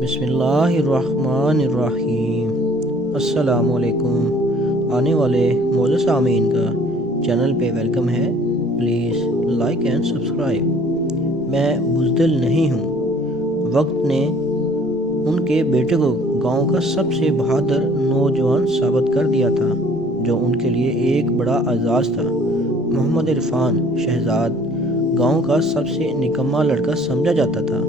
بسم اللہ الرحمن الرحیم۔ السلام علیکم۔ آنے والے معزز سامعین کا چینل پہ ویلکم ہے۔ Please like and subscribe. میں بزدل نہیں ہوں۔ وقت نے ان کے بیٹے کو گاؤں کا سب سے بہادر نوجوان ثابت کر دیا تھا، جو ان کے لیے ایک بڑا اعزاز تھا۔ محمد عرفان شہزاد گاؤں کا سب سے نکما لڑکا سمجھا جاتا تھا۔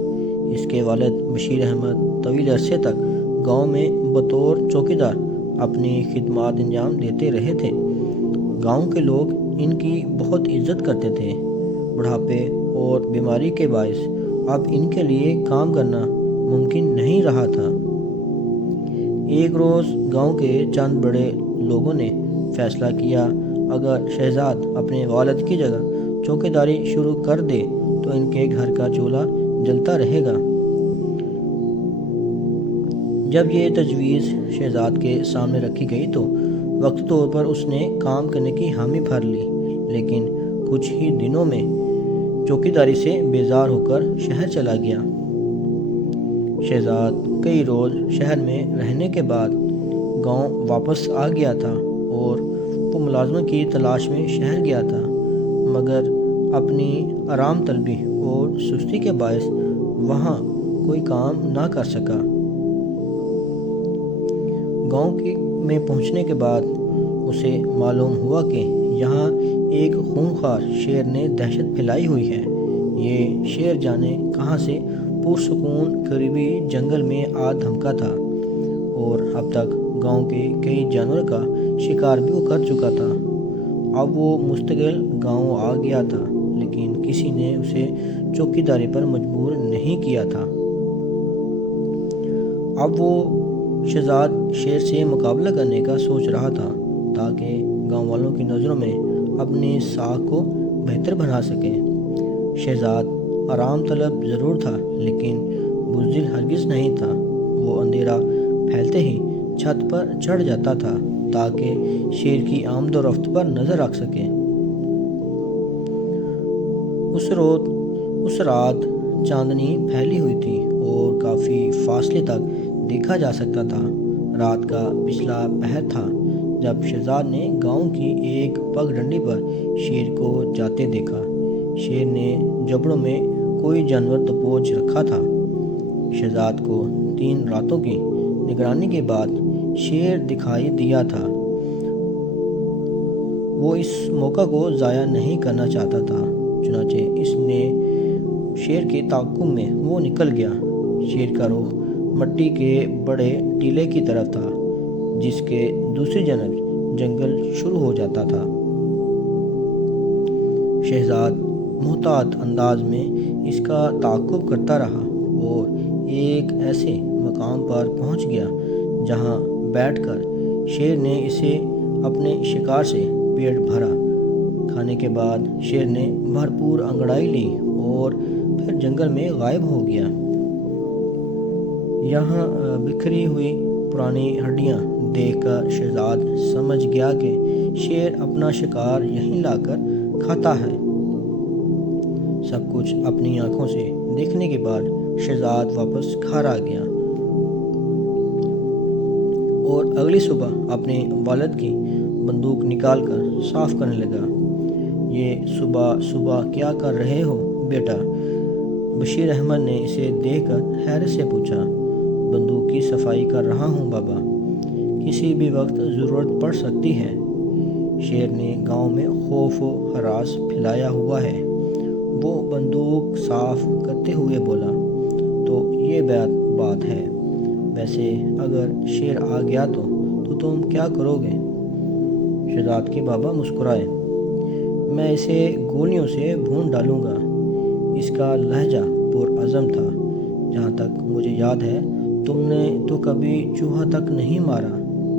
اس کے والد بشیر احمد طویل عرصے تک گاؤں میں بطور چوکیدار اپنی خدمات انجام دیتے رہے تھے۔ گاؤں کے لوگ ان کی بہت عزت کرتے تھے۔ بڑھاپے اور بیماری کے باعث اب ان کے لیے کام کرنا ممکن نہیں رہا تھا۔ ایک روز گاؤں کے چند بڑے لوگوں نے فیصلہ کیا، اگر شہزاد اپنے والد کی جگہ چوکیداری شروع کر دے تو ان کے گھر کا چولہا جلتا رہے گا۔ جب یہ تجویز شہزاد کے سامنے رکھی گئی تو وقتی طور پر اس نے کام کرنے کی حامی بھر لی، لیکن کچھ ہی دنوں میں چوکیداری سے بیزار ہو کر شہر چلا گیا۔ شہزاد کئی روز شہر میں رہنے کے بعد گاؤں واپس آ گیا تھا اور وہ ملازمت کی تلاش میں شہر گیا تھا، مگر اپنی آرام طلبی اور سستی کے باعث وہاں کوئی کام نہ کر سکا۔ گاؤں میں پہنچنے کے بعد اسے معلوم ہوا کہ یہاں ایک خونخوار شیر نے دہشت پھیلائی ہوئی ہے۔ یہ شیر جانے کہاں سے پرسکون قریبی جنگل میں آ دھمکا تھا اور اب تک گاؤں کے کئی جانوروں کا شکار بھی وہ کر چکا تھا۔ اب وہ مستقل گاؤں آ گیا تھا، لیکن کسی نے اسے چوکیداری پر مجبور نہیں کیا تھا۔ اب وہ شہزاد شیر سے مقابلہ کرنے کا سوچ رہا تھا تاکہ گاؤں والوں کی نظروں میں اپنی ساکھ کو بہتر بنا سکے۔ شہزاد آرام طلب ضرور تھا، لیکن بزدل ہرگز نہیں تھا۔ وہ اندھیرا پھیلتے ہی چھت پر چڑھ جاتا تھا تاکہ شیر کی آمد و رفت پر نظر رکھ سکے۔ اس رات چاندنی پھیلی ہوئی تھی اور کافی فاصلے تک دیکھا جا سکتا تھا۔ رات کا پچھلا پہر تھا جب شہزاد نے گاؤں کی ایک پگ ڈنڈی پر شیر کو جاتے دیکھا۔ شیر نے جبڑوں میں کوئی جانور دبوچ رکھا تھا۔ شہزاد کو 3 راتوں کی نگرانی کے بعد شیر دکھائی دیا تھا۔ وہ اس موقع کو ضائع نہیں کرنا چاہتا تھا، چنانچہ اس نے شیر کے تعاقب میں وہ نکل گیا۔ شیر کا رخ مٹی کے بڑے ٹیلے کی طرف تھا، جس کے دوسری جانب جنگل شروع ہو جاتا تھا۔ شہزاد محتاط انداز میں اس کا تعاقب کرتا رہا اور ایک ایسے مقام پر پہنچ گیا جہاں بیٹھ کر شیر نے اسے اپنے شکار سے پیٹ بھرا۔ کھانے کے بعد شیر نے بھرپور انگڑائی لی اور پھر جنگل میں غائب ہو گیا۔ یہاں بکھری ہوئی پرانی ہڈیاں دیکھ کر شہزاد سمجھ گیا کہ شیر اپنا شکار یہیں لا کر کھاتا ہے۔ سب کچھ اپنی آنکھوں سے دیکھنے کے بعد شہزاد واپس گھر آ گیا اور اگلی صبح اپنے والد کی بندوق نکال کر صاف کرنے لگا۔ یہ صبح صبح کیا کر رہے ہو بیٹا؟ بشیر احمد نے اسے دیکھ کر حیرت سے پوچھا۔ بندوق کی صفائی کر رہا ہوں بابا، کسی بھی وقت ضرورت پڑ سکتی ہے۔ شیر نے گاؤں میں خوف و ہراس پھیلایا ہوا ہے، وہ بندوق صاف کرتے ہوئے بولا۔ تو یہ بات ہے، ویسے اگر شیر آ گیا تو تم کیا کرو گے؟ شہزاد کے بابا مسکرائے۔ میں اسے گولیوں سے بھون ڈالوں گا۔ اس کا لہجہ پرعزم تھا۔ جہاں تک مجھے یاد ہے تم نے تو کبھی چوہا تک نہیں مارا،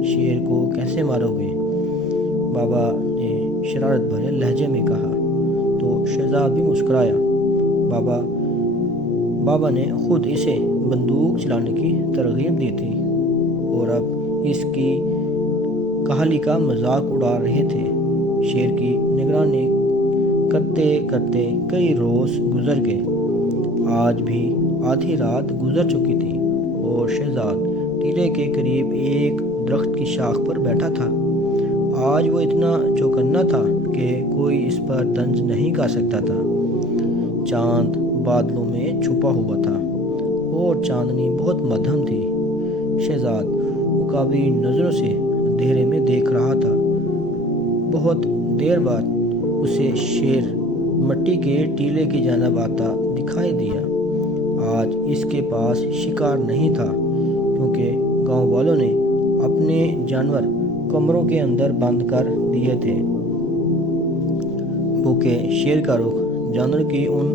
شیر کو کیسے مارو گے؟ بابا نے شرارت بھرے لہجے میں کہا۔ تو شہزاد بھی مسکرایا۔ بابا نے خود اسے بندوق چلانے کی ترغیب دی تھی اور اب اس کی کاہلی کا مذاق اڑا رہے تھے۔ شیر کی نگرانی کرتے کرتے کئی روز گزر گئے۔ آج بھی آدھی رات گزر چکی تھی اور شہزاد ٹیلے کے قریب ایک درخت کی شاخ پر بیٹھا تھا۔ آج وہ اتنا چوکنا تھا کہ کوئی اس پر طنز نہیں کر سکتا تھا۔ چاند بادلوں میں چھپا ہوا تھا اور چاندنی بہت مدھم تھی۔ شہزاد مقابی نظروں سے اندھیرے میں دیکھ رہا تھا۔ بہت دیر بعد اسے شیر مٹی کے ٹیلے کی جانب آتا دکھائی دیا۔ آج اس کے پاس شکار نہیں تھا کیونکہ گاؤں والوں نے اپنے جانور کمروں کے اندر بند کر دیے تھے۔ بھوکے شیر کا رخ جانور کی ان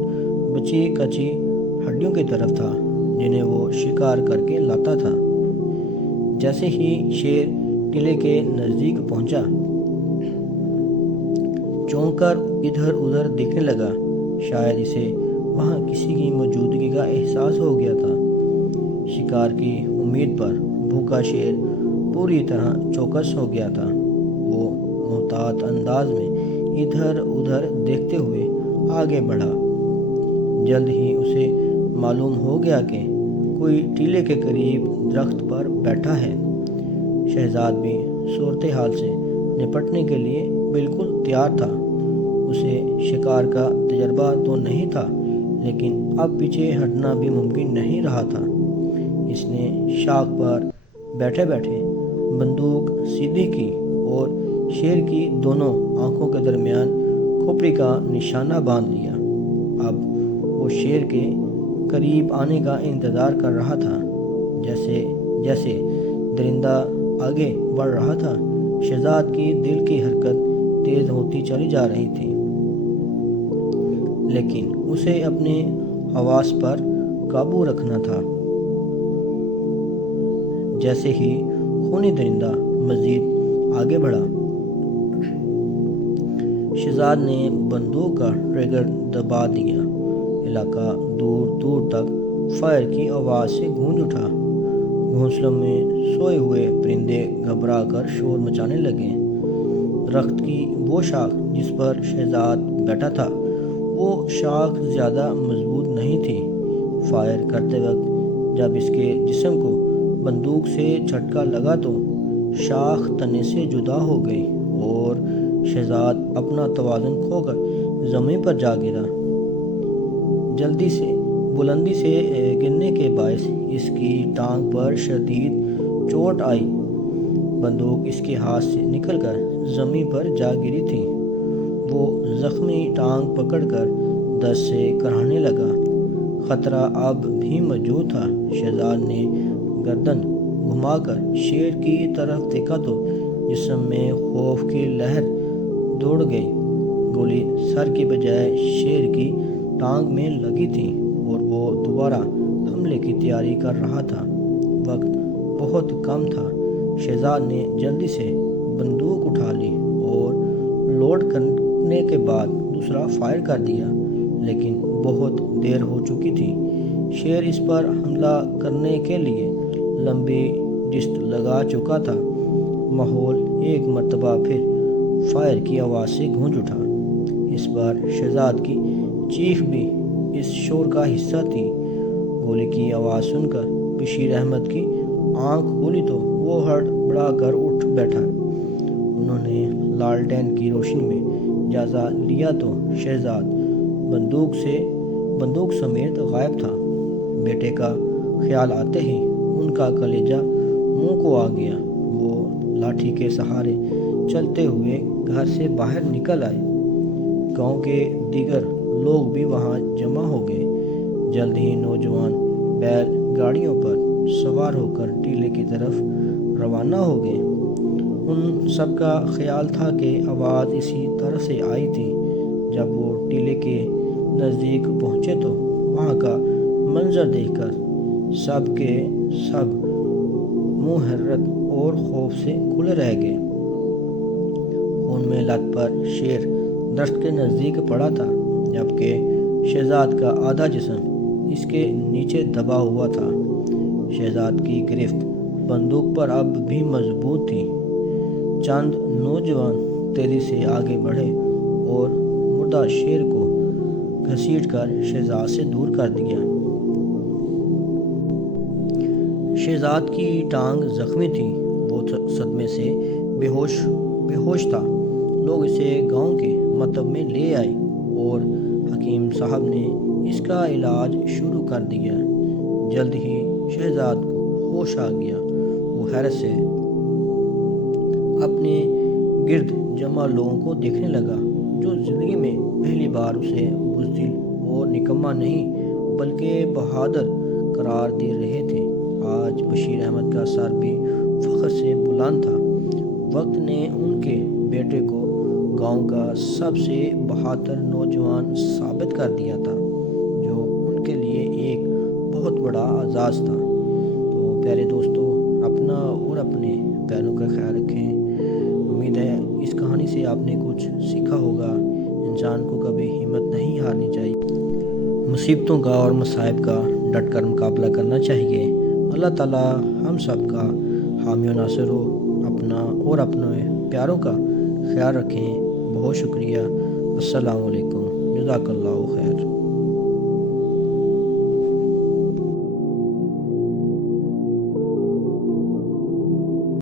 بچی کچی ہڈیوں کی طرف تھا جنہیں وہ شکار کر کے لاتا تھا۔ جیسے ہی شیر ٹیلے کے نزدیک پہنچا، چونک کر ادھر ادھر دیکھنے لگا۔ شاید اسے وہاں کسی کی موجودگی کا احساس ہو گیا تھا۔ شکار کی امید پر بھوکا شیر پوری طرح چوکس ہو گیا تھا۔ وہ محتاط انداز میں ادھر ادھر دیکھتے ہوئے آگے بڑھا۔ جلد ہی اسے معلوم ہو گیا کہ کوئی ٹیلے کے قریب درخت پر بیٹھا ہے۔ شہزاد بھی صورتحال سے نپٹنے کے لیے بالکل تیار تھا۔ اسے شکار کا تجربہ تو نہیں تھا، لیکن اب پیچھے ہٹنا بھی ممکن نہیں رہا تھا۔ اس نے شاخ پر بیٹھے بیٹھے بندوق سیدھی کی اور شیر کی دونوں آنکھوں کے درمیان کھوپڑی کا نشانہ باندھ لیا۔ اب وہ شیر کے قریب آنے کا انتظار کر رہا تھا۔ جیسے جیسے درندہ آگے بڑھ رہا تھا، شہزاد کی دل کی حرکت تیز ہوتی چلی جا رہی تھی، لیکن اسے اپنے حواس پر قابو رکھنا تھا۔ جیسے ہی خونی درندہ مزید آگے بڑھا، شہزاد نے بندوق کا ٹریگر دبا دیا۔ علاقہ دور دور تک فائر کی آواز سے گونج اٹھا۔ گھونسلوں میں سوئے ہوئے پرندے گھبرا کر شور مچانے لگے۔ درخت کی وہ شاخ جس پر شہزاد بیٹھا تھا، وہ شاخ زیادہ مضبوط نہیں تھی۔ فائر کرتے وقت جب اس کے جسم کو بندوق سے جھٹکا لگا تو شاخ تنے سے جدا ہو گئی اور شہزاد اپنا توازن کھو کر زمین پر جا گرا۔ بلندی سے گرنے کے باعث اس کی ٹانگ پر شدید چوٹ آئی۔ بندوق اس کے ہاتھ سے نکل کر زمین پر جا گری تھی۔ وہ زخمی ٹانگ پکڑ کر درد سے کراہنے لگا۔ خطرہ اب بھی موجود تھا۔ شہزاد نے گردن گھما کر شیر کی طرف دیکھا تو جسم میں خوف کی لہر دوڑ گئی۔ گولی سر کی بجائے شیر کی ٹانگ میں لگی تھی اور وہ دوبارہ حملے کی تیاری کر رہا تھا۔ وقت بہت کم تھا۔ شہزاد نے جلدی سے بندوق اٹھا لی اور لوڈ کرنے کے بعد دوسرا فائر کر دیا، لیکن بہت دیر ہو چکی تھی۔ شیر اس پر حملہ کرنے کے لیے لمبی ڈسٹ لگا چکا تھا۔ ماحول ایک مرتبہ پھر فائر کی آواز سے گونج اٹھا۔ اس بار شہزاد کی چیخ بھی اس شور کا حصہ تھی۔ گولی کی آواز سن کر بشیر احمد کی آنکھ کھولی تو وہ ہڑبڑا کر اٹھ بیٹھا۔ انہوں نے لالٹین کی روشنی میں جائزہ لیا تو شہزاد بندوق سمیت غائب تھا۔ بیٹے کا خیال آتے ہی ان کا کلیجہ منہ کو آ گیا۔ وہ لاٹھی کے سہارے چلتے ہوئے گھر سے باہر نکل آئے۔ گاؤں کے دیگر لوگ بھی وہاں جمع ہو گئے۔ جلد ہی نوجوان بیل گاڑیوں پر سوار ہو کر ٹیلے کی طرف روانہ ہو گئے۔ ان سب کا خیال تھا کہ آواز اسی طرح سے آئی تھی۔ جب وہ ٹیلے کے نزدیک پہنچے تو وہاں کا منظر دیکھ کر سب کے سب منہ حیرت اور خوف سے کھلے رہ گئے۔ خون میں لت پر شیر درخت کے نزدیک پڑا تھا، جبکہ شہزاد کا آدھا جسم اس کے نیچے دبا ہوا تھا۔ شہزاد کی گرفت بندوق پر اب بھی مضبوط تھی۔ چند نوجوان تیزی سے آگے بڑھے اور مردہ شیر کو گھسیٹ کر شہزاد سے دور کر دیا۔ شہزاد کی ٹانگ زخمی تھی، وہ صدمے سے بے ہوش تھا۔ لوگ اسے گاؤں کے مطب میں لے آئے اور حکیم صاحب نے اس کا علاج شروع کر دیا۔ جلد ہی شہزاد کو ہوش آ گیا۔ وہ حیرت سے اپنے گرد جمع لوگوں کو دیکھنے لگا، جو زندگی میں پہلی بار اسے بزدل اور نکما نہیں بلکہ بہادر قرار دے رہے تھے۔ آج بشیر احمد کا سر بھی فخر سے بلند تھا۔ وقت نے ان کے بیٹے کو گاؤں کا سب سے بہادر نوجوان ثابت کر دیا تھا، جو ان کے لیے ایک بہت بڑا اعزاز تھا۔ تو پیارے دوستو، اپنا اور اپنے پیاروں کا خیال رکھیں۔ امید ہے اس کہانی سے آپ نے کچھ سیکھا ہوگا۔ انسان کو کبھی ہمت نہیں ہارنی چاہیے، مصیبتوں کا اور مصائب کا ڈٹ کر مقابلہ کرنا چاہیے۔ اللہ تعالیٰ ہم سب کا حامی و ناصر ہو۔ اپنا اور اپنے پیاروں کا خیال رکھیں۔ بہت شکریہ۔ السلام علیکم۔ جزاک اللہ خیر۔